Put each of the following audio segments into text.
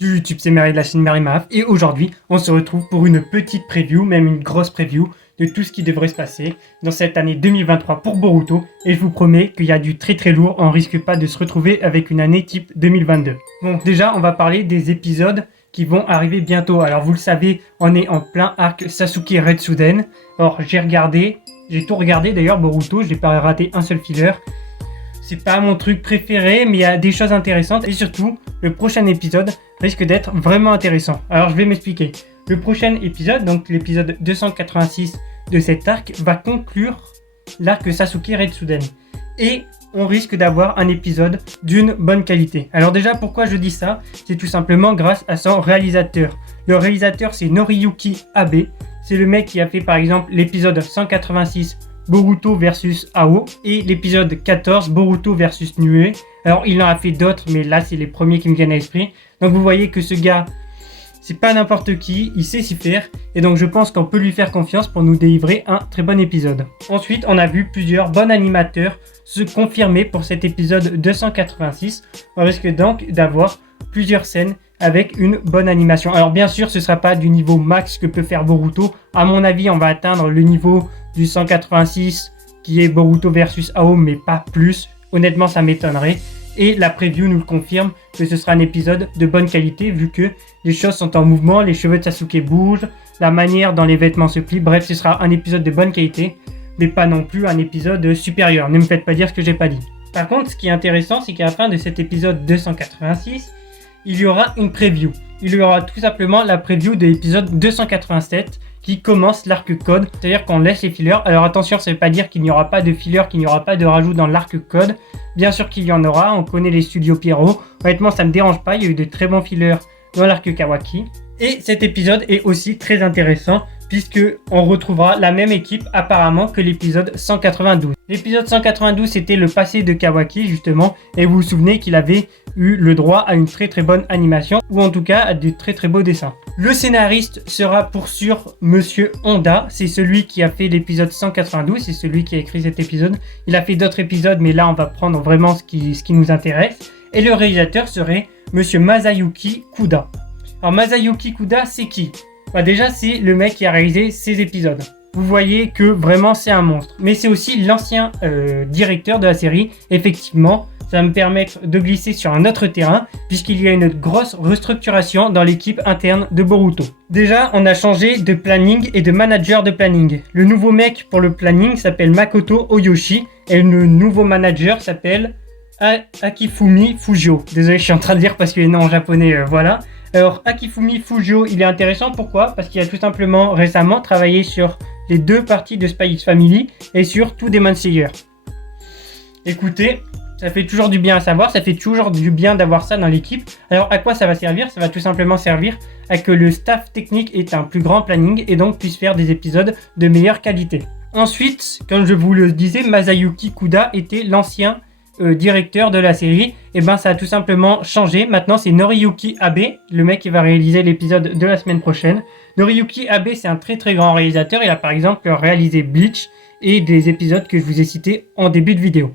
du YouTube, c'est Mary de la chaîne Mary Maf, et aujourd'hui, on se retrouve pour une petite preview, même une grosse preview, de tout ce qui devrait se passer dans cette année 2023 pour Boruto, et je vous promets qu'il y a du très très lourd, on risque pas de se retrouver avec une année type 2022. Bon, déjà, on va parler des épisodes qui vont arriver bientôt. Alors vous le savez, on est en plein arc Sasuke Retsuden. Alors j'ai tout regardé d'ailleurs Boruto, je n'ai pas raté un seul filler. C'est pas mon truc préféré, mais il y a des choses intéressantes et surtout, le prochain épisode risque d'être vraiment intéressant. Alors je vais m'expliquer. Le prochain épisode, donc l'épisode 286 de cet arc, va conclure l'arc Sasuke Retsuden. Et on risque d'avoir un épisode d'une bonne qualité. Alors déjà, pourquoi je dis ça? C'est tout simplement grâce à son réalisateur. Le réalisateur, c'est Noriyuki Abe. C'est le mec qui a fait par exemple l'épisode 186 Boruto versus Ao et l'épisode 14 Boruto versus Nue. Alors il en a fait d'autres, mais là c'est les premiers qui me viennent à l'esprit. Donc vous voyez que ce gars, c'est pas n'importe qui, il sait s'y faire, et donc je pense qu'on peut lui faire confiance pour nous délivrer un très bon épisode. Ensuite, on a vu plusieurs bons animateurs se confirmer pour cet épisode 286. On risque donc d'avoir plusieurs scènes avec une bonne animation. Alors bien sûr, ce sera pas du niveau max que peut faire Boruto. À mon avis, on va atteindre le niveau du 186 qui est Boruto versus Ao, mais pas plus. Honnêtement, ça m'étonnerait. Et la preview nous le confirme que ce sera un épisode de bonne qualité vu que les choses sont en mouvement, les cheveux de Sasuke bougent, la manière dont les vêtements se plient. Bref, ce sera un épisode de bonne qualité, mais pas non plus un épisode supérieur. Ne me faites pas dire ce que j'ai pas dit. Par contre, ce qui est intéressant, c'est qu'à la fin de cet épisode 286, il y aura une preview. Il y aura tout simplement la preview de l'épisode 287 qui commence l'arc code, c'est-à-dire qu'on laisse les fillers. Alors attention, ça ne veut pas dire qu'il n'y aura pas de fillers, qu'il n'y aura pas de rajout dans l'arc code. Bien sûr qu'il y en aura, on connaît les studios Pierrot. Honnêtement, ça ne me dérange pas, il y a eu de très bons fillers dans l'arc Kawaki. Et cet épisode est aussi très intéressant puisque on retrouvera la même équipe apparemment que l'épisode 192. L'épisode 192, c'était le passé de Kawaki justement, et vous vous souvenez qu'il avait eu le droit à une très très bonne animation, ou en tout cas à de très très beaux dessins. Le scénariste sera pour sûr Monsieur Honda, c'est celui qui a fait l'épisode 192, c'est celui qui a écrit cet épisode. Il a fait d'autres épisodes, mais là on va prendre vraiment ce qui nous intéresse. Et le réalisateur serait Monsieur Masayuki Kuda. Alors Masayuki Kuda, c'est qui? Déjà, c'est le mec qui a réalisé ces épisodes. Vous voyez que vraiment c'est un monstre. Mais c'est aussi l'ancien directeur de la série. Effectivement, ça va me permettre de glisser sur un autre terrain puisqu'il y a une grosse restructuration dans l'équipe interne de Boruto. Déjà, on a changé de planning et de manager de planning. Le nouveau mec pour le planning s'appelle Makoto Oyoshi et le nouveau manager s'appelle Akifumi Fujio. Désolé, je suis en train de lire parce qu'il est en japonais, voilà. Alors, Akifumi Fujio, il est intéressant, pourquoi? Parce qu'il a tout simplement récemment travaillé sur les deux parties de Spy X Family et sur tout Demon Slayer. Écoutez, ça fait toujours du bien à savoir, ça fait toujours du bien d'avoir ça dans l'équipe. Alors, à quoi ça va servir? Ça va tout simplement servir à que le staff technique ait un plus grand planning et donc puisse faire des épisodes de meilleure qualité. Ensuite, comme je vous le disais, Masayuki Kuda était l'ancien directeur de la série. Et ben ça a tout simplement changé. Maintenant c'est Noriyuki Abe, le mec qui va réaliser l'épisode de la semaine prochaine. Noriyuki Abe, c'est un très très grand réalisateur. Il a par exemple réalisé Bleach et des épisodes que je vous ai cités en début de vidéo.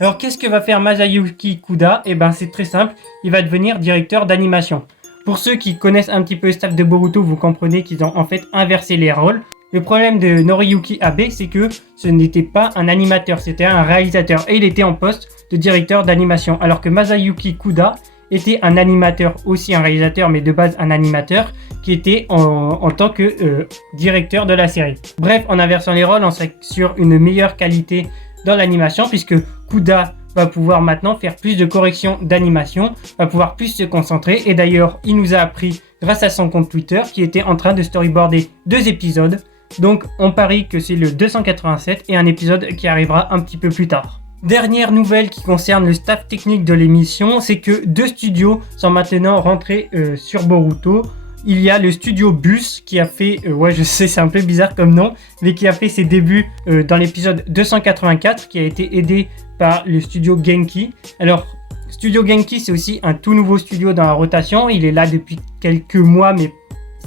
Alors qu'est-ce que va faire Masayuki Kuda? Et ben c'est très simple, il va devenir directeur d'animation. Pour ceux qui connaissent un petit peu le staff de Boruto, vous comprenez qu'ils ont en fait inversé les rôles. Le problème de Noriyuki Abe, c'est que ce n'était pas un animateur, c'était un réalisateur. Et il était en poste de directeur d'animation. Alors que Masayuki Kuda était un animateur, aussi un réalisateur, mais de base un animateur, qui était en tant que directeur de la série. Bref, en inversant les rôles, on s'assure une meilleure qualité dans l'animation, puisque Kuda va pouvoir maintenant faire plus de corrections d'animation, va pouvoir plus se concentrer. Et d'ailleurs, il nous a appris, grâce à son compte Twitter, qu'il était en train de storyboarder 2 épisodes. Donc on parie que c'est le 287 et un épisode qui arrivera un petit peu plus tard. Dernière nouvelle qui concerne le staff technique de l'émission, c'est que 2 studios sont maintenant rentrés sur Boruto. Il y a le studio Bus qui a fait, je sais c'est un peu bizarre comme nom, mais qui a fait ses débuts dans l'épisode 284, qui a été aidé par le studio Genki. Alors Studio Genki, c'est aussi un tout nouveau studio dans la rotation, il est là depuis quelques mois mais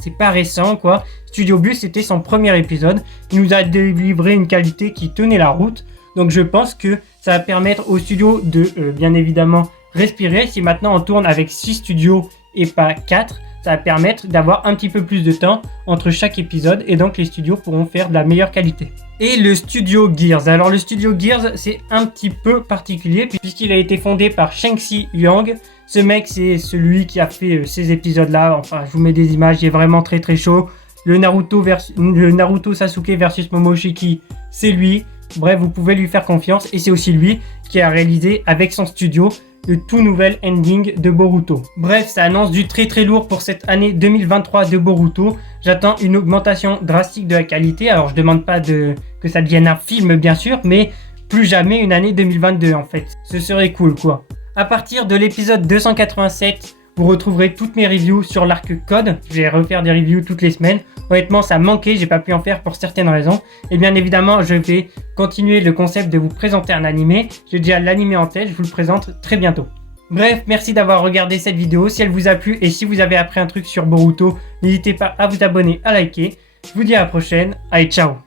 c'est pas récent quoi. Studio Bus, c'était son premier épisode. Il nous a délivré une qualité qui tenait la route. Donc je pense que ça va permettre au studio de bien évidemment respirer. Si maintenant on tourne avec 6 studios et pas 4. Ça va permettre d'avoir un petit peu plus de temps entre chaque épisode et donc les studios pourront faire de la meilleure qualité. Et le studio Gears. Alors le studio Gears, c'est un petit peu particulier puisqu'il a été fondé par Shang-Chi Yang. Ce mec, c'est celui qui a fait ces épisodes-là. Enfin, je vous mets des images, il est vraiment très très chaud. Le Naruto Sasuke versus Momoshiki, c'est lui. Bref, vous pouvez lui faire confiance et c'est aussi lui qui a réalisé avec son studio le tout nouvel ending de Boruto. Bref, ça annonce du très très lourd pour cette année 2023 de Boruto. J'attends une augmentation drastique de la qualité. Alors je demande pas que ça devienne un film bien sûr, mais plus jamais une année 2022 en fait. Ce serait cool quoi. À partir de l'épisode 287, vous retrouverez toutes mes reviews sur l'arc Code. Je vais refaire des reviews toutes les semaines. Honnêtement, ça manquait, j'ai pas pu en faire pour certaines raisons. Et bien évidemment, je vais continuer le concept de vous présenter un animé. J'ai déjà l'animé en tête, je vous le présente très bientôt. Bref, merci d'avoir regardé cette vidéo. Si elle vous a plu et si vous avez appris un truc sur Boruto, n'hésitez pas à vous abonner, à liker. Je vous dis à la prochaine. Allez, ciao!